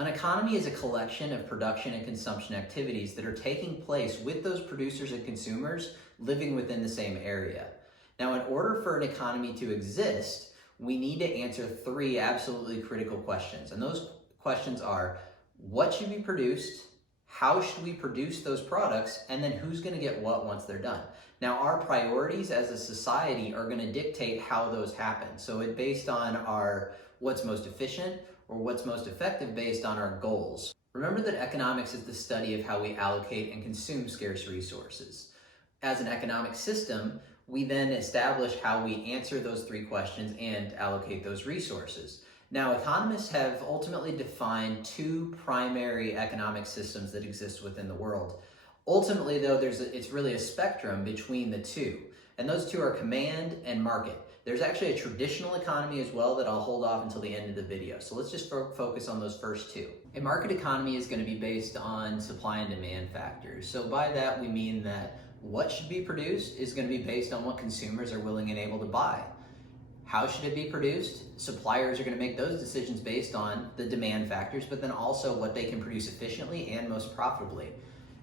An economy is a collection of production and consumption activities that are taking place with those producers and consumers living within the same area. Now, in order for an economy to exist, we need to answer three absolutely critical questions. And those questions are, what should be produced? How should we produce those products? And then who's going to get what once they're done? Now, our priorities as a society are going to dictate how those happen. So it's based on our what's most efficient or what's most effective based on our goals. Remember that economics is the study of how we allocate and consume scarce resources. As an economic system, we then establish how we answer those three questions and allocate those resources. Now, economists have ultimately defined two primary economic systems that exist within the world. Ultimately, though, it's really a spectrum between the two, and those two are command and market. There's actually a traditional economy as well that I'll hold off until the end of the video. So let's just focus on those first two. A market economy is going to be based on supply and demand factors. So by that, we mean that what should be produced is going to be based on what consumers are willing and able to buy. How should it be produced? Suppliers are going to make those decisions based on the demand factors, but then also what they can produce efficiently and most profitably.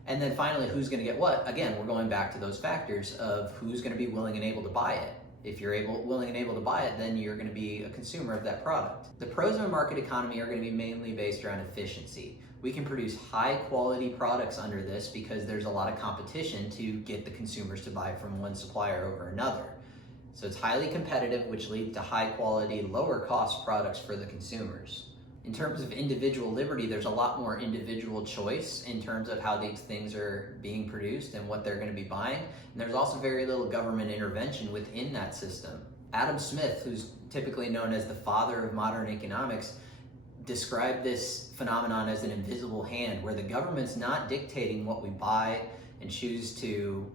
And then finally, who's going to get what? Again, we're going back to those factors of who's going to be willing and able to buy it. If you're willing and able to buy it, then you're going to be a consumer of that product. The pros of a market economy are going to be mainly based around efficiency. We can produce high quality products under this because there's a lot of competition to get the consumers to buy from one supplier over another. So it's highly competitive, which leads to high quality, lower cost products for the consumers. In terms of individual liberty, there's a lot more individual choice in terms of how these things are being produced and what they're going to be buying. And there's also very little government intervention within that system. Adam Smith, who's typically known as the father of modern economics, described this phenomenon as an invisible hand, where the government's not dictating what we buy and choose to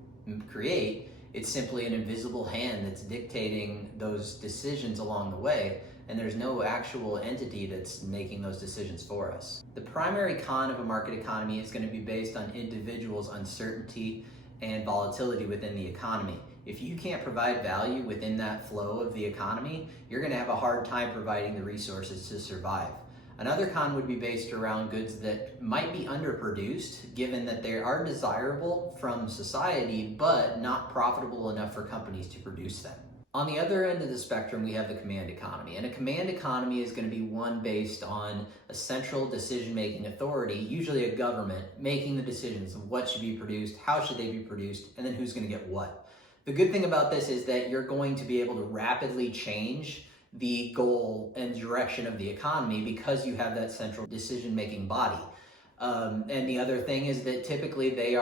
create. It's simply an invisible hand that's dictating those decisions along the way, and there's no actual entity that's making those decisions for us. The primary con of a market economy is going to be based on individuals' uncertainty and volatility within the economy. If you can't provide value within that flow of the economy, you're going to have a hard time providing the resources to survive. Another con would be based around goods that might be underproduced, given that they are desirable from society, but not profitable enough for companies to produce them. On the other end of the spectrum, we have the command economy. And a command economy is going to be one based on a central decision-making authority, usually a government, making the decisions of what should be produced, how should they be produced, and then who's going to get what. The good thing about this is that you're going to be able to rapidly change the goal and direction of the economy because you have that central decision-making body. And the other thing is that typically they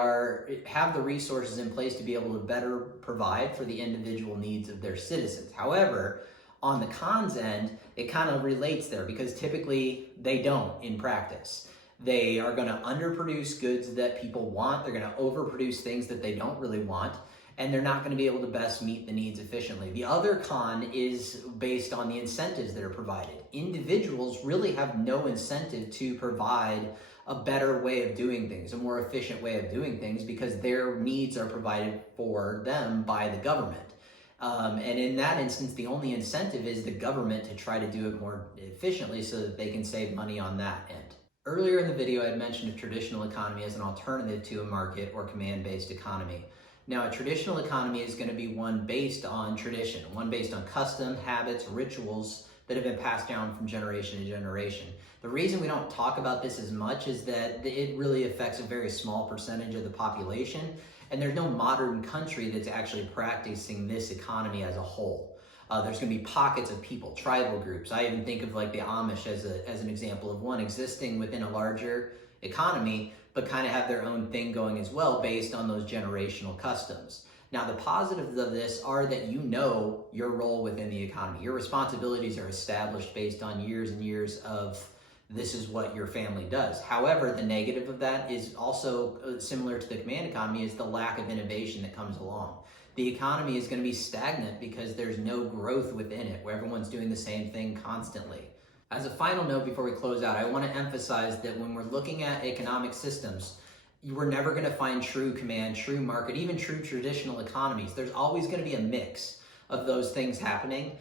have the resources in place to be able to better provide for the individual needs of their citizens. However, on the cons end, it kind of relates there because typically they don't in practice. They are going to underproduce goods that people want. They're going to overproduce things that they don't really want. And they're not going to be able to best meet the needs efficiently. The other con is based on the incentives that are provided. Individuals really have no incentive to provide a better way of doing things, a more efficient way of doing things, because their needs are provided for them by the government. And in that instance, the only incentive is the government to try to do it more efficiently so that they can save money on that end. Earlier in the video, I had mentioned a traditional economy as an alternative to a market or command-based economy. Now, a traditional economy is going to be one based on tradition, one based on custom, habits, rituals that have been passed down from generation to generation. The reason we don't talk about this as much is that it really affects a very small percentage of the population, and there's no modern country that's actually practicing this economy as a whole. There's going to be pockets of people, tribal groups. I even think of like the Amish as an example of one existing within a larger economy, but kind of have their own thing going as well based on those generational customs. Now, the positives of this are that you know your role within the economy. Your responsibilities are established based on years and years of this is what your family does. However, the negative of that is also similar to the command economy, is the lack of innovation that comes along. The economy is going to be stagnant because there's no growth within it, where everyone's doing the same thing constantly. As a final note before we close out, I want to emphasize that when we're looking at economic systems, we're never going to find true command, true market, even true traditional economies. There's always going to be a mix of those things happening.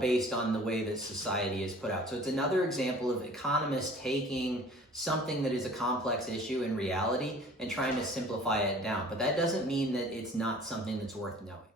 based on the way that society is put out. So it's another example of economists taking something that is a complex issue in reality and trying to simplify it down. But that doesn't mean that it's not something that's worth knowing.